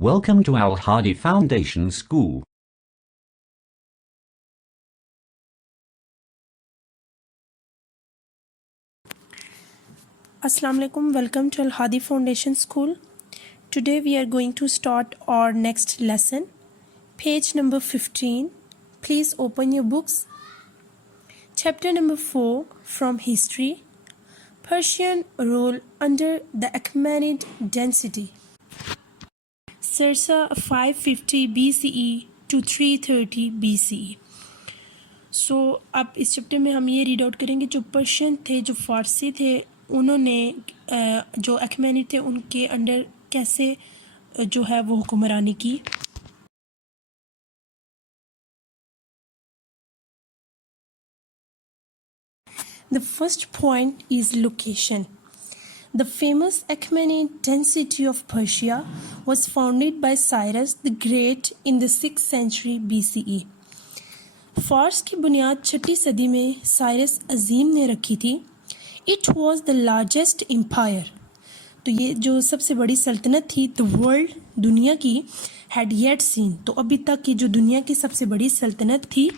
Welcome to Al Hadi Foundation School. Assalamu alaikum. Welcome to Al Hadi Foundation School. Today we are going to start our next lesson. Page number 15. Please open your books. Chapter number 4 from History. Persian rule under the Achaemenid dynasty. Circa 550 BCE to 330 BCE. सो अब इस chapter में हम ये read out करेंगे जो Persian थे, जो फ़ारसी थे, उन्होंने जो अखमेनी थे उनके अंडर कैसे जो है वो हुक्मरानी की. The first point is location. The famous Achaemenid dynasty of Persia was founded by Cyrus the Great in the 6th century BCE. फ़ारस की बुनियाद 6ठी सदी में साइरस अजीम ने रखी थी. It was the largest empire. तो ये जो सबसे बड़ी सल्तनत थी, द वर्ल्ड दुनिया की हैड येट सीन, तो अभी तक की जो दुनिया की सबसे बड़ी सल्तनत थी.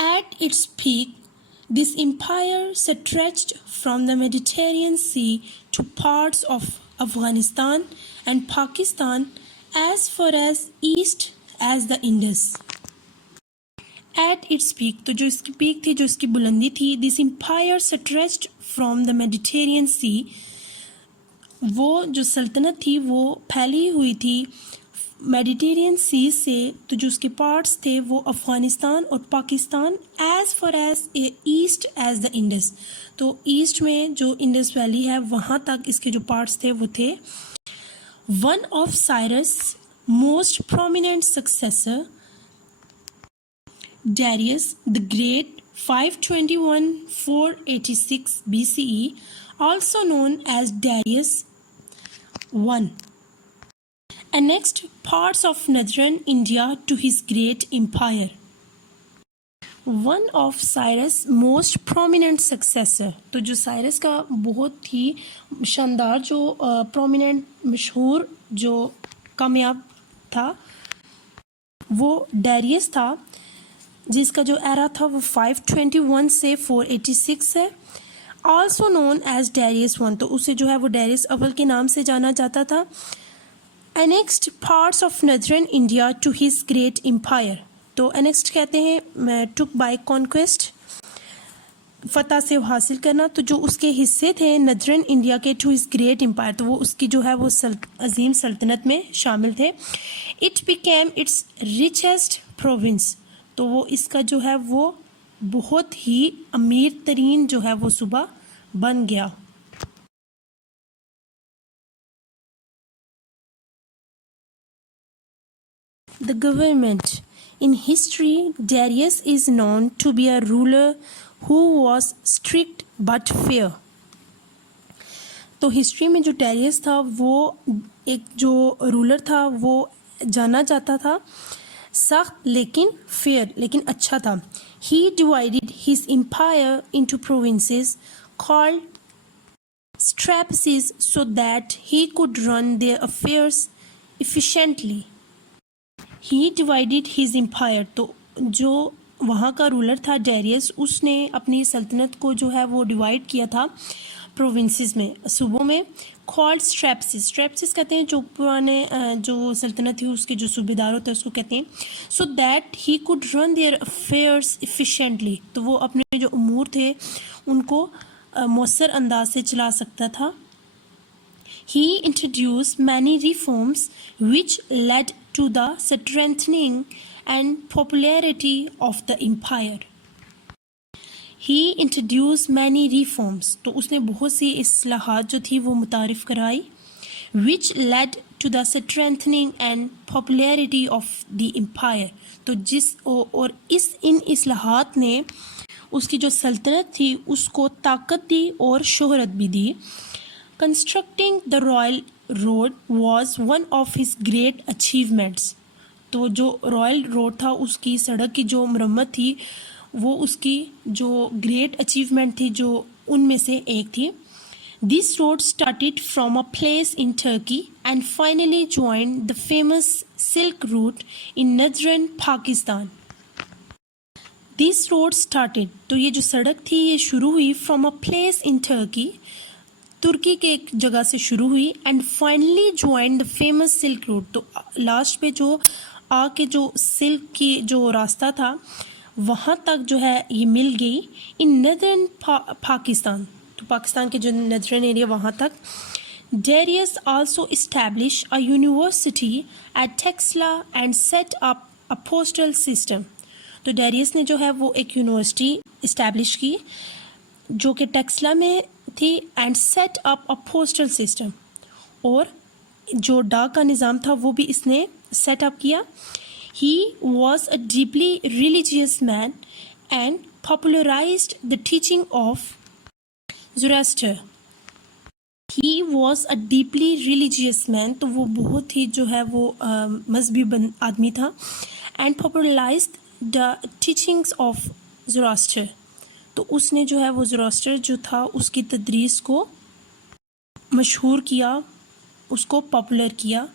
At its peak this empire stretched from the Mediterranean sea to parts of Afghanistan and Pakistan as far as east as the Indus. At its peak, तो जो इसकी पीक थी, जो इसकी बुलंदी थी, this empire stretched from the Mediterranean sea, वो जो सल्तनत थी वो फैली हुई थी मेडिटेरियन सी से. तो जो उसके पार्ट्स थे वो अफ़गानिस्तान और Pakistan as far as east as the Indus, तो ईस्ट में जो इंडस वैली है वहाँ तक इसके जो पार्ट्स थे वो थे. One of Cyrus most prominent successor Darius the Great 521-486 BCE, also known as Darius I, annexed parts of northern India to his great empire. One of Cyrus' most prominent successor, तो जो Cyrus का बहुत ही शानदार जो prominent मशहूर जो कामयाब था वो डैरियस था, जिसका जो एरा था वो 521 से 486 है. Also known as Darius one, तो उसे जो है वो डैरियस अव्वल के नाम से जाना जाता था. Annexed parts of northern India to his great empire, तो एनेक्स्ड कहते हैं टुक बाय कॉन्क्वेस्ट, फतह से हासिल करना. तो जो उसके हिस्से थे नदरन इंडिया के टू हिज ग्रेट एम्पायर, तो वो उसकी जो है वो अजीम सल्तनत में शामिल थे. It became it's richest province, तो वो इसका जो है वो बहुत ही अमीर तरीन जो है वो सूबा बन गया. The government in history, Darius is known to be a ruler who was strict but fair. तो हिस्ट्री में जो डैरियस था वो एक जो रूलर था वो जाना जाता था सख्त लेकिन फेयर, लेकिन अच्छा था. He divided his empire into provinces called satrapies so that he could run their affairs efficiently. He divided his empire, तो जो वहाँ का रूलर था डैरियस, उसने अपनी सल्तनत को जो है वो डिवाइड किया था प्रोविंसेस में, सूबों में. कॉल्ड स्ट्रैपसिस, स्ट्रैपसिस कहते हैं जो पुराने जो सल्तनत थी उसके जो सूबेदार होते हैं उसको कहते हैं. So that he could run their affairs efficiently, तो वो अपने जो उमूर थे उनको मौसर अंदाज से चला सकता था. He introduce many reforms which led to the strengthening and popularity of the empire. He introduce many reforms, तो उसने बहुत सी इस्लाहात जो थी वो मुतारिफ कराई. Which led to the strengthening and popularity of the empire, तो जिस और इन इस्लाहात ने उसकी जो सल्तनत थी उसको ताकत दी और शोहरत भी दी. Constructing the royal road was one of his great achievements, तो जो रॉयल रोड था उसकी सड़क की जो मरम्मत थी वो उसकी जो ग्रेट अचीवमेंट थी जो उनमें से एक थी. This road started from a place in Turkey and finally joined the famous Silk Route in northern Pakistan. This road started, तो ये जो सड़क थी ये शुरू हुई from a place in Turkey, तुर्की के एक जगह से शुरू हुई and finally joined the famous Silk Route. तो लास्ट पे जो आके जो सिल्क की जो रास्ता था वहाँ तक जो है ये मिल गई इन नदर्न पाकिस्तान, तो पाकिस्तान के जो नदर्न एरिया वहाँ तक. Darius also established a university at Texla and set up a postal system. तो डेरियस ने जो है वो एक यूनिवर्सिटी इस्टेब्लिश की जो कि टेक्सला में थी and set up a postal system, और जो डाक का निज़ाम था वो भी इसने सेट अप किया. He was a deeply religious man and popularized the teaching of Zoroaster. He was a deeply religious man, तो वो बहुत ही जो है वो मजहबी आदमी था, and popularized the teachings of Zoroaster. तो उसने जो है वो ज़ोरास्टर जो था उसकी तदरीस को मशहूर किया, उसको पॉपुलर किया.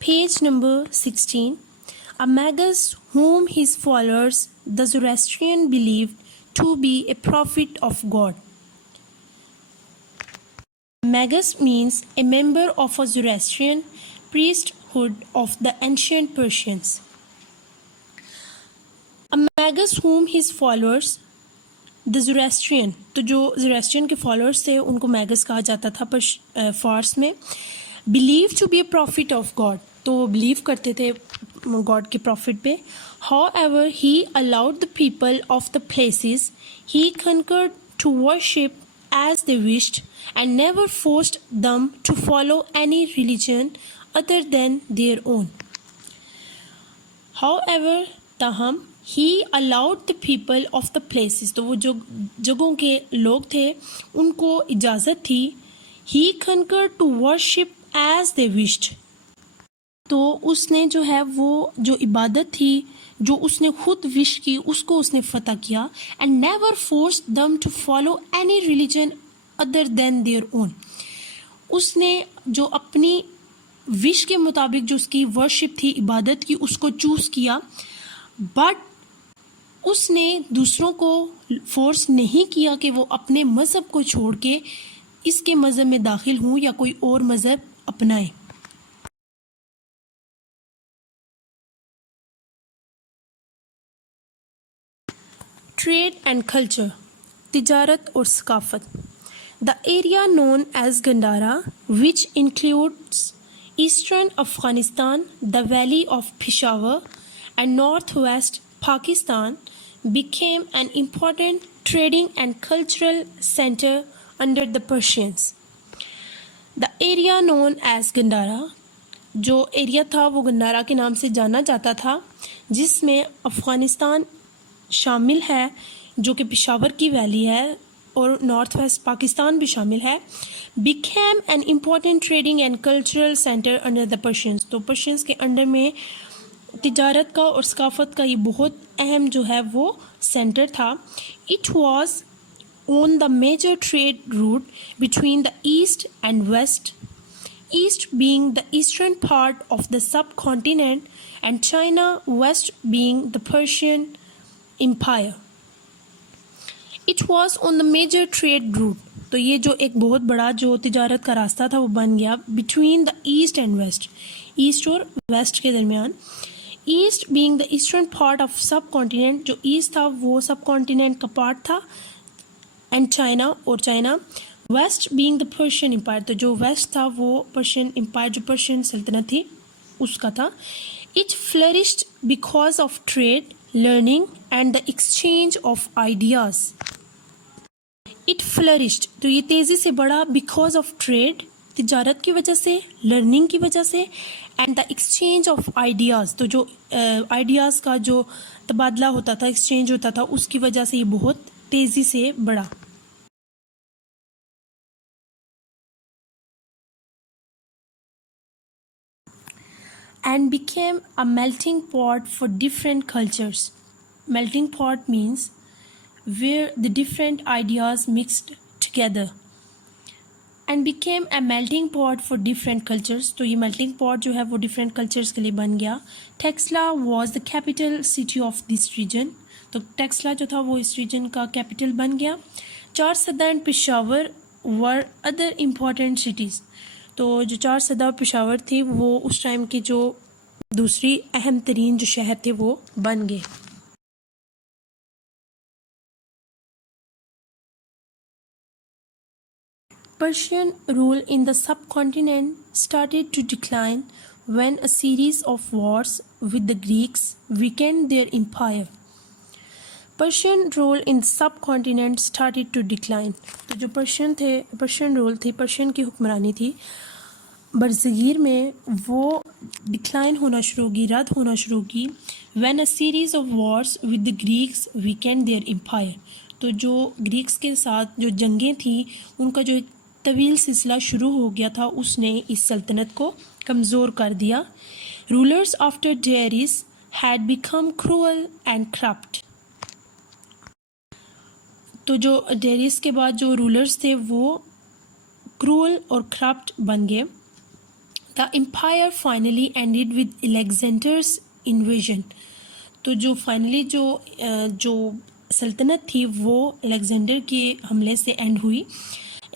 Page number 16. A magus whom his followers, the Zoroastrian, believed to be a prophet of God. Magus means a member of a Zoroastrian priesthood of the ancient Persians. A magus whom his followers, the Zoroastrian, तो जो Zoroastrian के followers थे उनको magus कहा जाता था फारस में. Believed to be a prophet of God, तो बिलीव करते थे गॉड के प्रॉफिट पे. However, he allowed the people of the places he conquered to worship as they wished and never forced them to follow any religion other than their own. However, ताहम he allowed the people of the places, तो वो जो जगहों के लोग थे उनको इजाज़त थी. He conquered to worship as they wished, तो उसने जो है वो जो इबादत थी जो उसने खुद विश की उसको उसने फतह किया. And never force them to follow any religion other than their own, उसने जो अपनी विश के मुताबिक जो उसकी वर्शिप थी इबादत की उसको चूज़ किया, बट उसने दूसरों को फोर्स नहीं किया कि वो अपने मज़हब को छोड़ के इसके मज़हब में दाखिल हों या कोई और मज़हब अपनाएं. ट्रेड एंड कल्चर, तिजारत और सकाफत. The area known as Gandhara which includes eastern Afghanistan, the valley of Peshawar and north west Pakistan became an important trading and cultural center under the Persians. The area known as गंडारा, जो एरिया था वो गंडारा के नाम से जाना जाता था, जिसमें अफ़गानिस्तान शामिल है जो कि पिशावर की वैली है और नॉर्थ वेस्ट पाकिस्तान भी शामिल है. became an important trading and cultural center under the Persians, तो पर्शियंस के अंडर में तिजारत का और सकाफत का ये बहुत अहम जो है वो सेंटर था. It was on the major trade route between the east and west, east being the eastern part of the subcontinent and China, west being the Persian empire. It was on the major trade route, तो ये जो एक बहुत बड़ा जो तिजारत का रास्ता था वो बन गया between the east and west, east और वेस्ट के दरमियान. East being the eastern part of subcontinent, जो ईस्ट था वो सब कॉन्टिनेंट का पार्ट था, एंड चाइना और China. West being the Persian empire, तो जो वेस्ट था वो पर्शियन एम्पायर जो पर्शियन सल्तनत थी उसका था. It flourished because of trade, learning and the exchange of ideas. It flourished, तो ये तेज़ी से बढ़ा बिकॉज ऑफ ट्रेड, तिजारत की वजह से, लर्निंग की वजह से, and the exchange of ideas, तो जो आइडियाज़ का जो तबादला होता था, एक्सचेंज होता था, उसकी वजह से ये बहुत तेज़ी से बढ़ा. and became a melting pot for different cultures. melting pot means where the different ideas mixed together and became a melting pot for different cultures. तो ये melting pot जो है वो different cultures के लिए बन गया. Texla was the capital city of this region. तो Texla जो था वो इस region का capital बन गया. Charsadda and Peshawar were other important cities. तो जो चारसदा और पेशावर थी वो उस टाइम की जो दूसरी अहम तरीन जो शहर थे वो बन गए. Persian rule in the subcontinent started to decline when a series of wars with the Greeks weakened their empire. Persian rule in the subcontinent started to decline. तो जो पर्शियन रूल थी, पर्शियन की हुक्मरानी थी बरज़गीर में, वो डिक्लाइन होना शुरू होगी, रद्द होना शुरू होगी. When a series of wars with the Greeks weakened their empire. तो जो ग्रीक्स के साथ जो जंगें थी उनका जो एक तवील सिलसिला शुरू हो गया था उसने इस सल्तनत को कमज़ोर कर दिया. Rulers after Darius had become cruel and corrupt. तो जो डेरियस के बाद जो रूलर्स थे वो क्रूअल और करप्ट बन गए. The empire finally ended with Alexander's invasion. तो जो फाइनली जो सल्तनत थी वो अलेक्जेंडर के हमले से एंड हुई.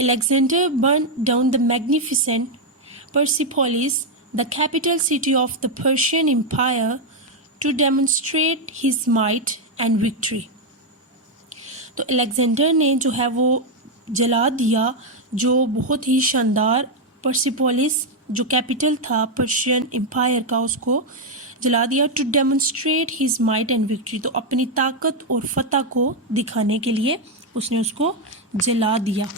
Alexander burn down the magnificent Persepolis, the capital city of the Persian empire, to demonstrate his might and victory. तो अलेक्जेंडर ने जो है वो जला दिया जो बहुत ही शानदार पर्सिपोलिस जो कैपिटल था पर्शियन एम्पायर का, उसको जला दिया. To demonstrate his might and victory. तो अपनी ताकत और फतह को दिखाने के लिए उसने उसको जला दिया.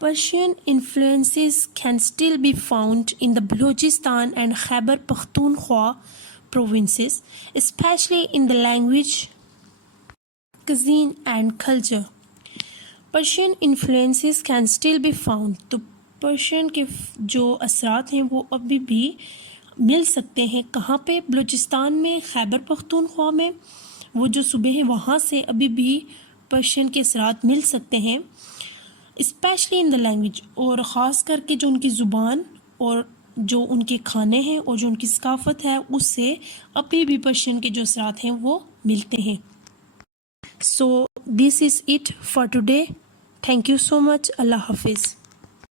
Persian influences can still be found in the Balochistan and Khyber Pakhtunkhwa provinces, especially in the language, cuisine and culture. Persian influences can still be found. तो पर्शियन के जो असरात हैं वो अभी भी मिल सकते हैं. कहाँ पे? बलूचिस्तान में, खैबर पख्तूनख्वा में. वो जो सूबे हैं वहाँ से अभी भी पर्शियन के असरात मिल सकते हैं. स्पेशली इन द लैंग्वेज, और ख़ास करके जो उनकी ज़ुबान और जो उनके खाने हैं और जो उनकी सकाफ़त है उससे अभी भी पर्शियन के जो असरात हैं वो मिलते हैं. So this is it for today. Thank you so much. अल्लाह हाफिज़.